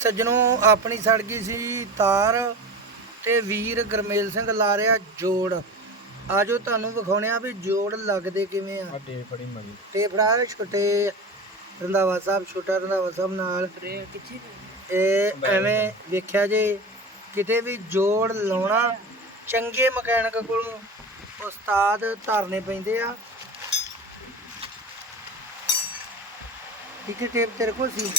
ਸੱਜਣੋ ਆਪਣੀ ਸੜ ਗਈ ਸੀ ਤਾਰ ਤੇ ਵੀਰ ਗਰਮੇਲ ਸਿੰਘ ਲਾ ਰਿਹਾ ਜੋੜ। ਆਜੋ ਤੁਹਾਨੂੰ ਵਿਖਾਉਣੇ ਆ ਵੀ ਜੋੜ ਲੱਗਦੇ ਕਿਵੇਂ ਆ। ਅੱਡੇ ਬੜੀ ਮਗੀ ਤੇ ਫੜਾ ਛੋਟੇ ਰੰਦਾਵਾ ਸਾਹਿਬ ਛੋਟਾ ਰੰਦਾਵਾ ਸਾਹਿਬ ਨਾਲ। ਇਹ ਐਵੇਂ ਵੇਖਿਆ ਜੇ ਕਿਤੇ ਵੀ ਜੋੜ ਲਾਉਣਾ ਚੰਗੇ ਮਕੈਨਿਕ ਕੋਲੋਂ ਉਸਤਾਦ ਧਰਨੇ ਪੈਂਦੇ ਆ। ਠੀਕ ਹੈ ਟੇਪ ਤੇਰੇ ਕੋਲ ਸੀ?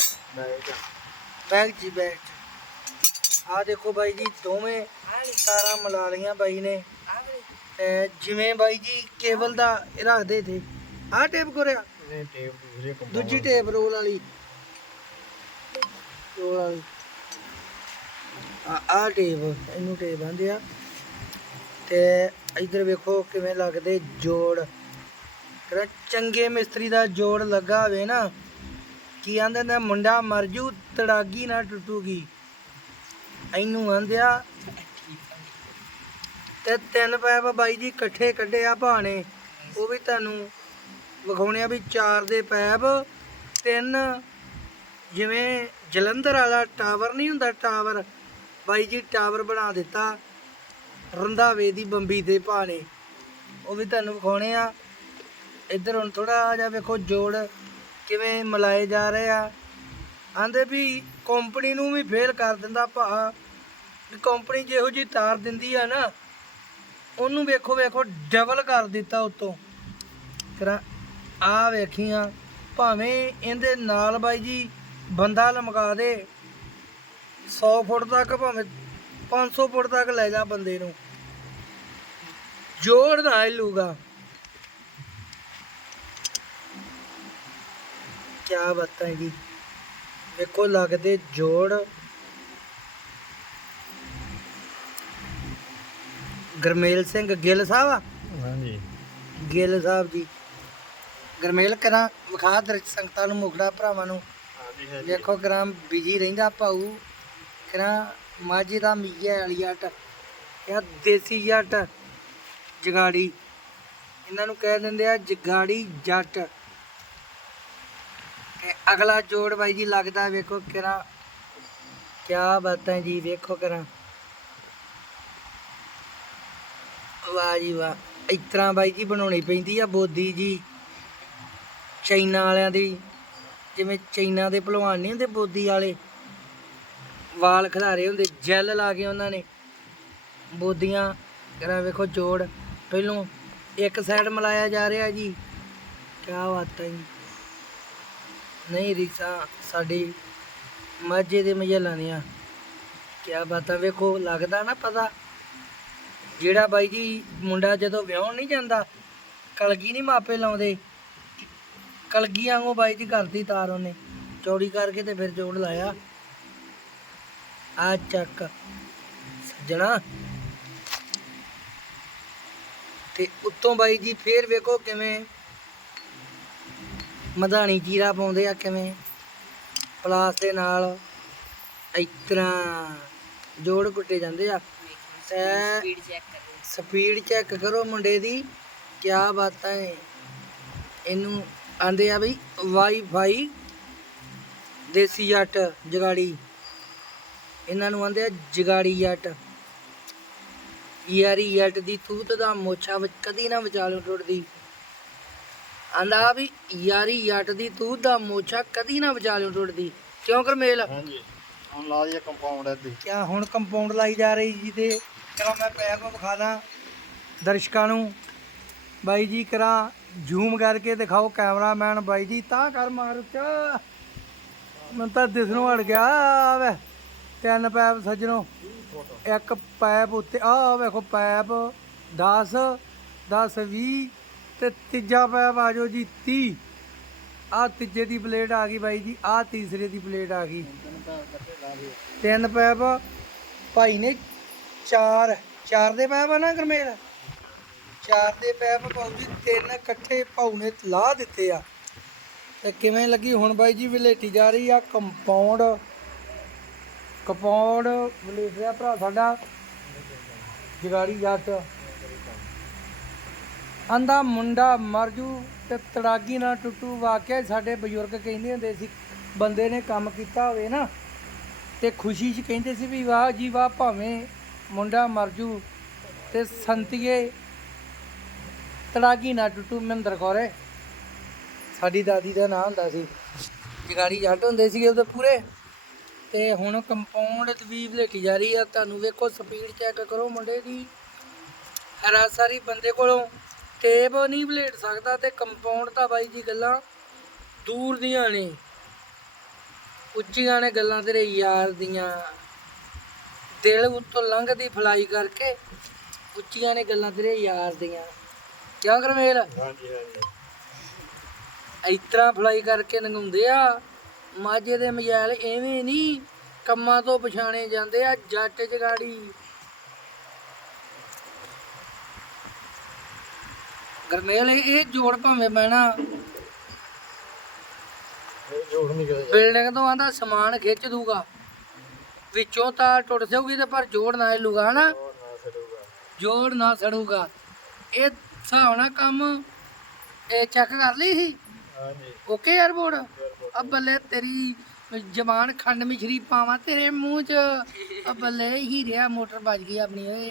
ਬੈਗ ਜੀ ਬੈਗ ਆ ਦੇਖੋ ਬਾਈ ਜੀ ਦੋਵੇਂ ਤਾਰਾਂ ਮਿਲਾ ਲਈਆਂ ਬਾਈ ਨੇ। ਤੇ ਜਿਵੇਂ ਬਾਈ ਜੀ ਕੇਬਲ ਦਾ ਇਹ ਰੱਖਦੇ ਥੇ ਆਹ ਟੇਪ ਕੋਰਿਆ ਦੂਜੀ ਟੇਪ ਰੋਲ ਵਾਲੀ। ਰੋਲ ਵਾਲੀ। ਆ ਆ ਟੇਪ ਇਹਨੂੰ ਟੇਪ ਆਂਦੇ ਆ। ਤੇ ਇਧਰ ਵੇਖੋ ਕਿਵੇਂ ਲੱਗਦੇ ਜੋੜ। ਚੰਗੇ ਮਿਸਤਰੀ ਦਾ ਜੋੜ ਲੱਗਾ ਹੋਵੇ ਨਾ। ਕੀ ਆਂਦੇ ਨੇ, ਮੁੰਡਾ ਮਰ ਜੂ, ਤੜਾਗੀ ਨਾ ਟੁੱਟੂਗੀ। ਇਹਨੂੰ ਆਂਦੇ ਆ ਤੇ ਤਿੰਨ ਪੈਪ ਬਾਈ ਜੀ ਇਕੱਠੇ ਕੱਢੇ ਆ ਭਾਣੇ। ਉਹ ਵੀ ਤੁਹਾਨੂੰ ਵਿਖਾਉਣੇ ਆ ਵੀ ਚਾਰ ਦੇ ਪੈਪ, ਤਿੰਨ ਜਿਵੇਂ ਜਲੰਧਰ ਵਾਲਾ ਟਾਵਰ ਨਹੀਂ ਹੁੰਦਾ ਟਾਵਰ, ਬਾਈ ਜੀ ਟਾਵਰ ਬਣਾ ਦਿੱਤਾ, ਰੰਧਾਵੇ ਦੀ ਬੰਬੀ ਦੇ ਭਾਣੇ। ਉਹ ਵੀ ਤੁਹਾਨੂੰ ਵਿਖਾਉਣੇ ਆ। ਇੱਧਰ ਹੁਣ ਥੋੜਾ ਜਿਹਾ ਵੇਖੋ ਜੋੜ। ਕਿਵੇਂ ਮਲਾਏ ਜਾ ਰਹੇ ਆ। ਆਂਦੇ ਵੀ ਕੰਪਨੀ ਨੂੰ ਵੀ ਫੇਲ ਕਰ ਦਿੰਦਾ ਭਾ। ਵੀ ਕੰਪਨੀ ਜਿਹੋ ਜੀ ਤਾਰ ਦਿੰਦੀ ਆ ਨਾ, ਉਹਨੂੰ ਵੇਖੋ ਵੇਖੋ ਡਬਲ ਕਰ ਦਿੱਤਾ ਉਤੋਂ। ਕਰਾਂ ਆ ਵੇਖੀਆਂ, ਭਾਵੇਂ ਇਹਦੇ ਨਾਲ ਬਾਈ ਜੀ ਬੰਦਾ ਲਮਕਾ ਦੇ 100 ਫੁੱਟ ਤੱਕ ਭਾਵੇਂ 500 ਫੁੱਟ ਤੱਕ ਲੈ ਜਾ ਬੰਦੇ ਨੂੰ। ਜੋੜ ਨਾ ਹਿੱਲੂਗਾ ਕਿਆ ਬਾਤਾਂ ਹੈ ਜੀ ਵੇਖੋ ਲੱਗਦੇ ਜੋੜ ਗਰਮੇਲ ਸਿੰਘ ਗਿੱਲ ਸਾਹਿਬ ਆ? ਹਾਂਜੀ। ਗਿੱਲ ਸਾਹਿਬ ਜੀ। ਗਰਮੇਲ ਕਰਾਂ ਵਿਖਾ ਦਰਜ ਸੰਗਤਾਂ ਨੂੰ ਮੁਖੜਾ ਭਰਾਵਾਂ ਨੂੰ। ਵੇਖੋ ਗ੍ਰਾਮ ਬਿਜ਼ੀ ਰਹਿੰਦਾ ਭਾਊ। ਕਰਾਂ ਮਾਝੇ ਦਾ ਮੀਆਂ ਵਾਲੀ ਜੱਟ ਇਹ ਦੇਸੀ ਜੱਟ ਜਗਾੜੀ। ਇਹਨਾਂ ਨੂੰ ਕਹਿ ਦਿੰਦੇ ਆ ਜਗਾੜੀ ਜੱਟ। ਤੇ ਅਗਲਾ ਜੋੜ ਬਾਈ ਜੀ ਲੱਗਦਾ, ਵੇਖੋ ਕਰਾਂ ਕਿਆ ਬਾਤਾਂ ਜੀ, ਵੇਖੋ ਕਰਾਂ ਵਾਹ ਜੀ ਵਾਹ, ਇਸ ਤਰ੍ਹਾਂ ਬਾਈ ਜੀ ਬਣਾਉਣੀ ਪੈਂਦੀ ਆ ਬੋਦੀ ਜੀ। ਚਾਈਨਾ ਵਾਲਿਆਂ ਦੀ, ਜਿਵੇਂ ਚਾਈਨਾ ਦੇ ਭਲਵਾਨ ਨਹੀਂ ਹੁੰਦੇ ਬੋਦੀ ਵਾਲੇ। ਵਾਲ ਖਿਲਾਰੇ ਹੁੰਦੇ, ਜੈਲ ਲਾ ਕੇ ਉਹਨਾਂ ਨੇ ਬੋਦੀਆਂ, ਕਰਾਂ ਵੇਖੋ ਜੋੜ। ਪਹਿਲੋਂ ਇੱਕ ਸਾਈਡ ਮਲਾਇਆ ਜਾ ਰਿਹਾ ਜੀ। ਕਿਆ ਬਾਤ ਹੈ ਜੀ। ਨਹੀਂ ਰੀਸਾ ਸਾਡੀ ਮਾਝੇ ਦੇ ਮਜਲਾਂ ਦੀਆਂ ਕਿਆ ਬਾਤਾਂ ਵੇਖੋ, ਲੱਗਦਾ ਨਾ ਪਤਾ। ਜਿਹੜਾ ਬਾਈ ਜੀ ਮੁੰਡਾ ਜਦੋਂ ਵਿਆਹਣ ਨਹੀਂ ਜਾਂਦਾ, ਕਲਗੀ ਨਹੀਂ ਮਾਪੇ ਲਾਉਂਦੇ। ਕਲਗੀ ਵਾਂਗੂ ਬਾਈ ਜੀ ਕਰਦੀ ਤਾਰ ਉਹਨੇ। ਚੌੜੀ ਕਰਕੇ ਤੇ ਫਿਰ ਜੋੜ ਲਾਇਆ। ਆ ਚੱਕ। ਸੱਜਣਾ। ਤੇ ਉੱਤੋਂ ਬਾਈ ਜੀ ਫੇਰ ਵੇਖੋ ਕਿਵੇਂ ਮਧਾਣੀ ਜੀਰਾ ਪਾਉਂਦੇ ਆ ਕਿਵੇਂ? ਪਲਾਸ ਦੇ ਨਾਲ ਇਸ ਤਰ੍ਹਾਂ ਜੋੜ ਕੁੱਟੇ ਜਾਂਦੇ ਆ। ਤੇ ਸਪੀਡ ਚੈੱਕ ਕਰੋ ਮੁੰਡੇ ਦੀ। ਕਿਆ ਬਾਤਾਂ ਹੈ ਇਹਨੂੰ ਆਂਦੇ ਆ ਬਈ ਵਾਈਫਾਈ ਦੇਸੀ ਜੱਟ ਜਗਾੜੀ। ਇਹਨਾਂ ਨੂੰ ਆਂਦੇ ਆ ਜਗਾੜੀ ਜੱਟ। ਯਾਰੀ ਜੱਟ ਦੀ ਤੂਤ ਦਾ ਮੋਛਾ ਵਿੱਚ ਕਦੀ ਨਾ ਵਿਚਾਲੋਂ ਟੁੱਟਦੀ ਆਂਦਾ ਵੀ ਯਾਰੀ ਜੱਟ ਦੀ ਤੂਤ ਦਾ ਮੋਛਾ ਕਦੀ ਨਾ ਵਿਚਾਲੋਂ ਟੁੱਟਦੀ ਕਿਉਂ ਕਰਮੇਲ? ਹਾਂਜੀ ਹੁਣ ਲਾ ਦਈਏ ਕੰਪਾਊਂਡ ਇੱਥੇ। ਕਿਆ ਹੁਣ ਕੰਪਾਊਂਡ ਲਾਈ ਜਾ ਰਹੀ ਜੀ ਤੇ? ਚਲੋ ਮੈਂ ਪੈਰ ਨੂੰ ਵਿਖਾ ਦਾਂ ਦਰਸ਼ਕਾਂ ਨੂੰ। ਬਾਈ ਜੀ ਕਰਾਂ ਜ਼ੂਮ ਕਰਕੇ ਦਿਖਾਓ ਕੈਮਰਾਮੈਨ ਬਾਈ ਜੀ ਤਾਂ ਕਰ ਮਾਰ ਉੱਚਾ। ਮੈਨੂੰ ਤਾਂ ਦਿਸਣੋਂ ਹਟ ਗਿਆ ਆਵੇ ਤਿੰਨ ਪੈਪ ਸੱਜਣੋ ਇੱਕ ਪੈਪ ਉੱਤੇ ਆ ਵੇਖੋ ਪੈਪ 10 10 20 ਤੇ ਤੀਜਾ ਪੈਪ ਆ ਜਾਓ ਜੀ 30 ਆ ਤੀਜੇ ਦੀ ਪਲੇਟ ਆ ਗਈ ਬਾਈ ਜੀ ਆ ਤੀਸਰੇ ਦੀ ਪਲੇਟ ਆ ਗਈ। ਤਿੰਨ ਪੈਪ, ਭਾਈ ਨੇ ਚਾਰ ਚਾਰ ਦੇ ਪੈਪ ਆ ਨਾ ਗਰਮੇਲ ਚਾਰ ਦੇ ਪੈਪ ਭਾਊ ਜੀ, ਤਿੰਨ ਇਕੱਠੇ ਭਾਊ ਨੇ ਲਾ ਦਿੱਤੇ ਆ। ਤੇ ਕਿਵੇਂ ਲੱਗੀ ਹੁਣ ਬਾਈ ਜੀ ਵਲੇਟੀ ਜਾ ਰਹੀ ਆ ਕੰਪਾਊਂਡ ਕੰਪਾਊਂਡ ਵਲੇਟਿਆ ਭਰਾ ਸਾਡਾ। ਜਗਾੜੀ ਜੱਟ। ਆਂਦਾ ਮੁੰਡਾ ਮਰ ਜੂ ਤੇ ਤੜਾਗੀ ਨਾ ਟੁੱਟੂ ਵਾਕਿਆ ਸਾਡੇ ਬਜ਼ੁਰਗ ਕਹਿੰਦੇ ਹੁੰਦੇ ਸੀ, ਬੰਦੇ ਨੇ ਕੰਮ ਕੀਤਾ ਹੋਵੇ ਨਾ, ਤੇ ਖੁਸ਼ੀ 'ਚ ਕਹਿੰਦੇ ਸੀ ਵੀ ਵਾਹ ਜੀ ਵਾਹ ਭਾਵੇਂ ਮੁੰਡਾ ਮਰ ਜੂ ਤੇ ਸੰਤੀਏ ਤੜਾਗੀ ਨਾ ਟੁੱਟੂ ਮਹਿੰਦਰ ਕੌਰੇ ਸਾਡੀ ਦਾਦੀ ਦਾ ਨਾਂ ਹੁੰਦਾ ਸੀ। ਜਗਾੜੀ ਜੱਟ ਹੁੰਦੇ ਸੀਗੇ ਉਹਦੇ ਪੂਰੇ। ਤੇ ਹੁਣ ਕੰਪਾਊਂਡ ਵੀ ਭਲੇਟੀ ਜਾ ਰਹੀ ਆ, ਤੁਹਾਨੂੰ ਵੇਖੋ ਸਪੀਡ ਚੈੱਕ ਕਰੋ ਮੁੰਡੇ ਦੀ। ਹਰਾ ਸਾਰੀ ਬੰਦੇ ਕੋਲੋਂ। ਟੇਪ ਨਹੀਂ ਭਲੇਟ ਸਕਦਾ ਤੇ ਕੰਪਾਊਂਡ ਤਾਂ ਬਾਈ ਜੀ ਗੱਲਾਂ ਦੂਰ ਦੀਆਂ ਨੇ। ਉੱਚੀਆਂ ਨੇ ਗੱਲਾਂ ਤੇਰੇ ਯਾਰ ਦੀਆਂ। ਦਿਲ ਉੱਤੋਂ ਲੰਘਦੀ ਫਲਾਈ ਕਰਕੇ ਉੱਚੀਆਂ ਨੇ ਗੱਲਾਂ ਤੇਰੇ ਯਾਰ ਦੀਆਂ। ਕਿਉਂ ਕਰਮੇਲ? ਹਾਂਜੀ ਹਾਂਜੀ। ਫਲਾਈ ਕਰਕੇ ਲੰਘਾਉਂਦੇ ਆ ਮਾਝੇ ਦੇ ਮਜਾਲ ਐਵੇਂ ਨਹੀਂ ਕੰਮਾਂ ਤੋਂ ਪਛਾਣੇ ਜਾਂਦੇ ਆ ਜੱਟ ਜਗਾੜੀ। ਗਰਮੇਲ ਇਹ ਜੋੜ ਭਾਵੇਂ ਜੋੜ ਨਹੀਂ ਗਿਆ ਬਿਲਡਿੰਗ ਤੋਂ ਆਂਦਾ ਸਮਾਨ ਖਿੱਚ ਦੂਗਾ। ਵਿੱਚੋਂ ਤਾਂ ਟੁੱਟ ਜਾਊਗੀ ਤੇ ਪਰ ਜੋੜ ਨਾ ਹਿੱਲੂਗਾ ਹਨਾ? ਜੋੜ ਨਾ ਸੜੂਗਾ। ਇਹ ਹਿਸਾਬ ਨਾਲ ਕੰਮ ਇਹ ਚੈੱਕ ਕਰ ਲਈ ਸੀ? ਹਾਂਜੀ। ਓਕੇ 에ਅਰਪੋਰਟ ਅਬ ਬੱਲੇ ਤੇਰੀ ਜ਼ਬਾਨ ਖੰਡ ਮਿਸ਼ਰੀ ਪਾਵਾਂ ਤੇਰੇ ਮੂੰਹ 'ਚ। ਅਬ ਬੱਲੇ ਹੀਰਿਆ ਮੋਟਰ ਵੱਜ ਗਈ ਆਪਣੀ ਓਏ।